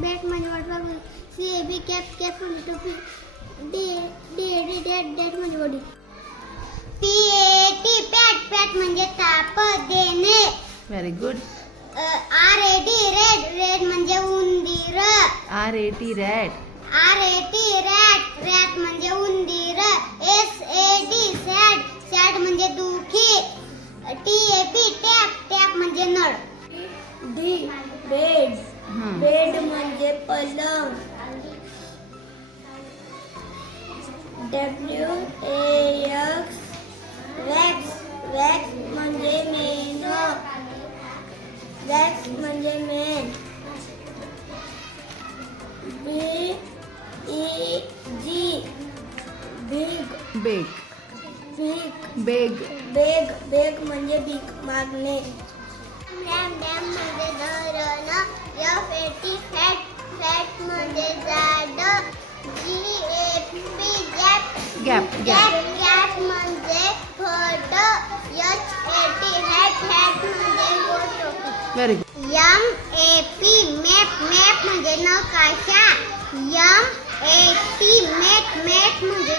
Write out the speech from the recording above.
Bat म्हणजे water. CAB cap म्हणजे टोपी. डेट म्हणजे बॉडी. PAT पॅट म्हणजे ताप देणे. Very good. रेड म्हणजे उंदीर. रॅट. रॅट म्हणजे उंदीर. सॅड म्हणजे दुखी. टॅप म्हणजे नळ. बेड म्हणजे पलंग. वॅक्स म्हणजे मेण. बेग म्हणजे भीक मागणे. डॅम म्हणजे धरण. फॅट म्हणजे जाड. गॅप म्हणजे फट. हॅट म्हणजे गोल. Very good. MAP मॅप म्हणजे नकाशा. MAP मॅट म्हणजे